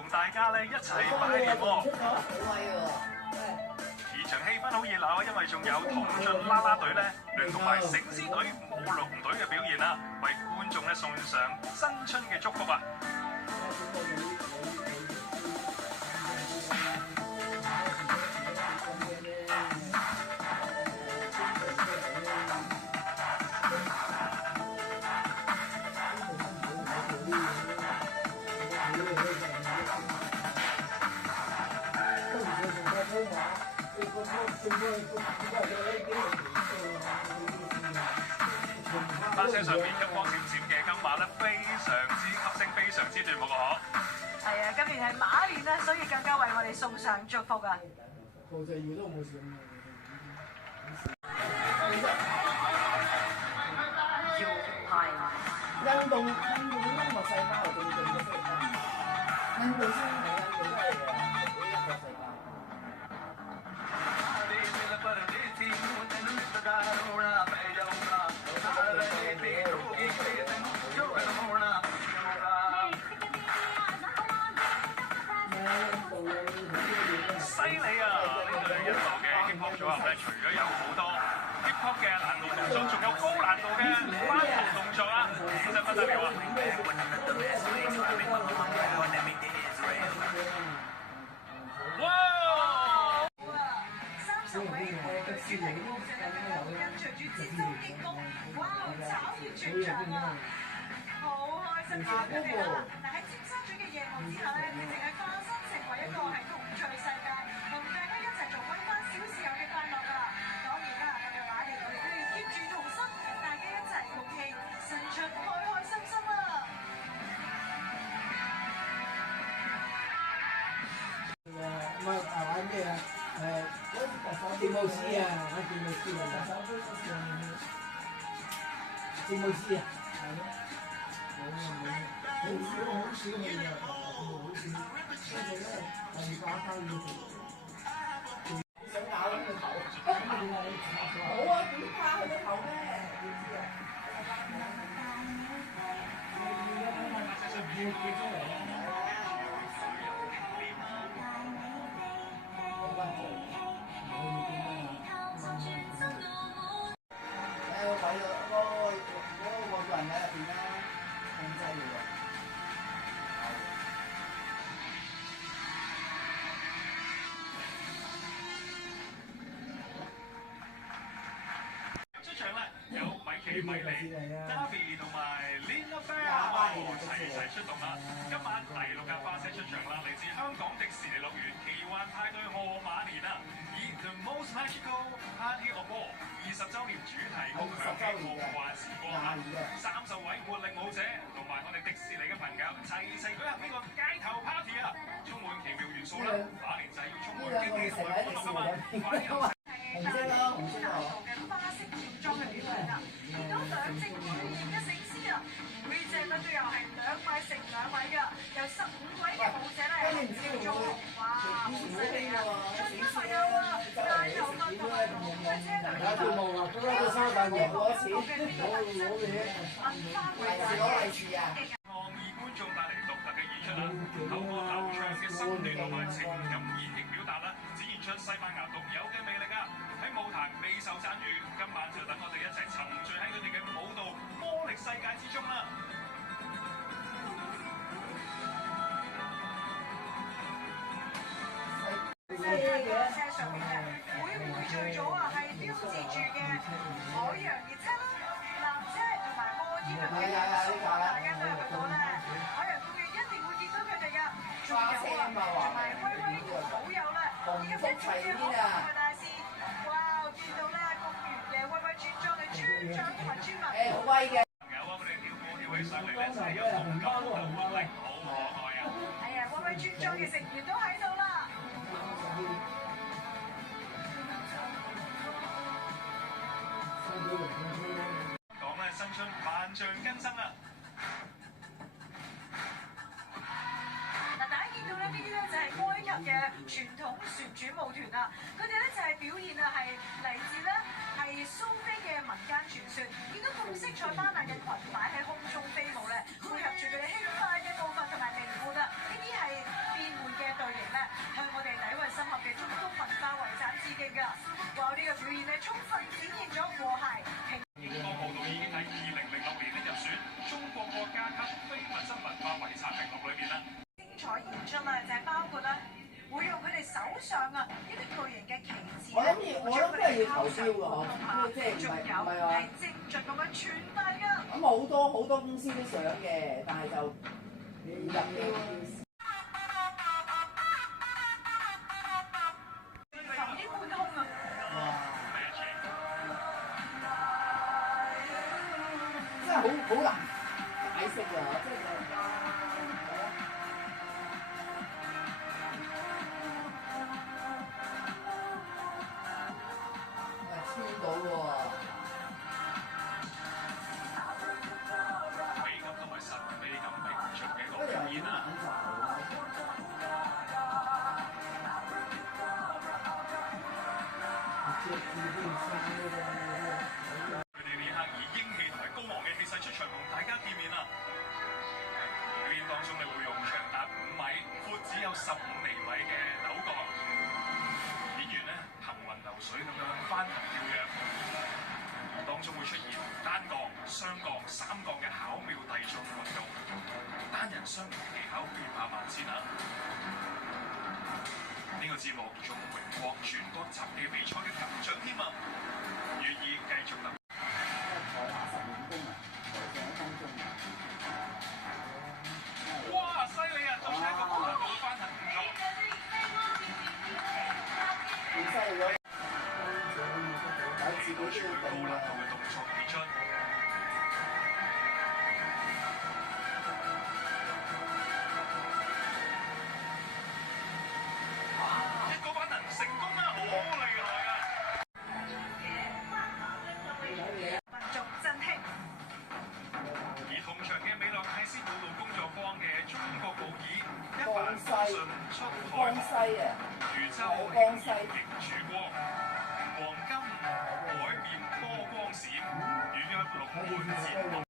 同大家咧一齊拜年喎。現場氣氛好熱鬧，因為仲有童俊啦啦隊咧，聯同埋醒獅隊、舞龍隊嘅表現啦，為觀眾咧送上新春嘅祝福啊！巴士上面金光閃閃嘅金馬咧，非常之吸睛，非常之奪目啊！係啊，今年係馬年啦，所以更加為我哋送上祝福啊！印度音樂細胞仲勁過菲律賓，印度先係印度都係音樂細胞。犀利啊！呢隊印度嘅 hip hop 組合咧，除咗有好多 hip hop 嘅難度動作，仲有高難度嘅彎頭動作啊，真係不得了啊！哇！30位主題曲跟隨住節奏結構，哇！炒熱全場啊！好開心見到佢哋啦！嗱喺尖沙咀嘅夜幕之下咧，佢哋係化身成為一個係童趣世界，同大家一齊重溫翻小時候嘅快樂㗎。當然啦，我哋馬年我哋都要 keep 住童心，大家一齊共慶新春，開開心心啊！唔係玩咩啊？節務師啊，玩節務師啊，節務師啊，好少嘅嘢，想咬佢個頭，冇啊，點怕佢個頭咩？出場咧有米奇米利、Daffy 同埋 Lina Bell 齊出動啦！今晚第6架花車出場啦，嚟自香港迪士尼樂園奇幻派對賀馬年啊！以 The Most Magical Party of All 20週年主題曲響起夢幻時光啊！30位活力舞者同埋我哋迪士尼嘅朋友齊舉行呢個街頭 party 啊！充滿奇妙元素啦！馬年就係要充滿驚喜同埋歡樂啊嘛！快啲有紅色啦，紅色啊！花式跳裝嘅表演啊！見到兩隻女型嘅醒獅啊，每隻咧都有係2米乘2米㗎，有15位嘅舞者咧跳裝，哇！好犀利啊！更加有啊，大頭佛同埋紅嘅車輛啊！有收大嘢攞錢，攞嘢，攞利是啊！創意觀眾帶嚟獨特嘅演出啦，透過流暢嘅身段同埋情感演繹表達啦，展現出西班牙獨有嘅魅力啊！喺舞壇備受讚譽，今晚就等我哋一齊沉醉喺佢哋嘅舞蹈魔力世界之中啦！車上面咧會匯聚咗啊，係標誌住嘅海洋熱車啦、纜車同埋摩天輪嘅元素，大家都有去過咧。海洋公園一定會見到佢哋㗎，仲有啊，同埋威威同好友咧，以及一眾嘅可愛嘅大使。哇！見到咧公園嘅威威村莊嘅村長同埋村民，好威嘅。朋友啊，佢哋跳舞跳起上嚟咧，真係有動感同活力，好可愛啊！係啊，威威村莊嘅成員都喺度啦。講咧新春萬象更生啊！嗱，大家見到咧呢啲咧就係埃及嘅傳統旋轉舞團啊，佢哋咧就係表現啊係嚟自咧係蘇菲嘅民間傳說，見到咁色彩斑斕嘅裙擺喺空中飛舞咧，配合住佢哋輕快嘅步伐同埋靈活啊，呢啲係表啦，就係包括啦，會用佢哋手上啊呢啲巨型嘅旗幟我諗都係要投標㗎嗬，即係唔係話係精準咁樣傳遞㗎。咁好多公司都想嘅，但係就唔入標。臨啲半空啊！真係好難解釋啊！即係穿到喎。美感同埋神秘感並存嘅一個表演啊！佢哋呢刻以英氣同埋高昂嘅氣勢出場同大家見面啦！表演當中你會用長達5米、闊只有15厘米嘅扭角，演員呢行雲流水咁樣翻騰跳躍，當中會出現單槓、雙槓、三槓嘅巧妙遞進運動，單人雙人技巧變化萬千啊！呢個節目仲榮獲全國雜技比賽嘅金獎添啊！願意繼續留。台下10年功啊，台上1分鐘啊！哇！犀利啊！仲係一個高難度嘅翻騰動作。變犀利咗，有自己都攞住佢高難度嘅動作演出。一個翻騰成功啊！好厲害啊！民族振興。而同場嘅美樂泰斯舞蹈工作坊嘅中國舞椅一帆風順出海江航，西啊！漁舟江西迎曙光，黃金海面波光閃，預約6半節目。